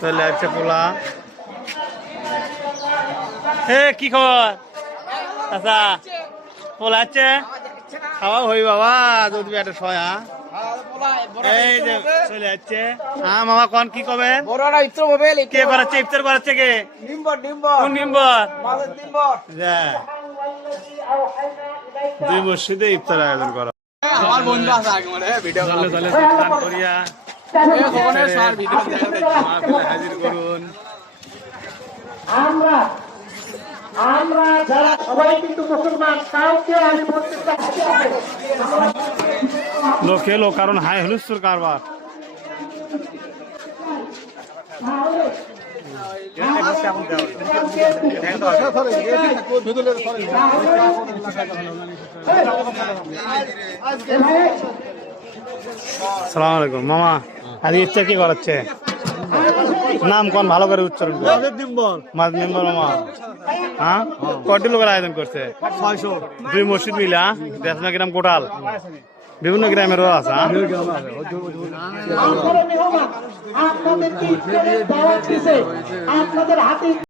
চলে আসছে পোলা। হে কি খবর? আচ্ছা পোলা আছে খাওয়া হই বাবা দুধ একটা ছয়। এই যে চলে যাচ্ছে। হ্যাঁ মামা কোন কি কবে কে করাচ্ছে ইফতার করাচ্ছে কে? কোন নিম্বর? দুই মসজিদে ইফতার আয়োজন করা। আমার বন্ধু আছে আগে মানে ভিডিও চলে চলে স্নান করিয়া হাজির করুন। আমরা যারা সবাই কিন্তু মুসলমান, কাউকে আমি বলতে চাচ্ছি লোক এলো কারণ হাই হুলুস্তুর কারবার। সালাম আলাইকুম মামা। আজ ইচ্ছা কি করাচ্ছে? নাম কোন ভালো করে উচ্চারণ মাঝ মেম্বার মামা। হ্যাঁ কটি লোকের আয়োজন করছে? 600 দুই মসজিদ মিলা দেশনা গ্রাম কোটাল বিভিন্ন গ্রামেরও আছে। আপনাদের হাতে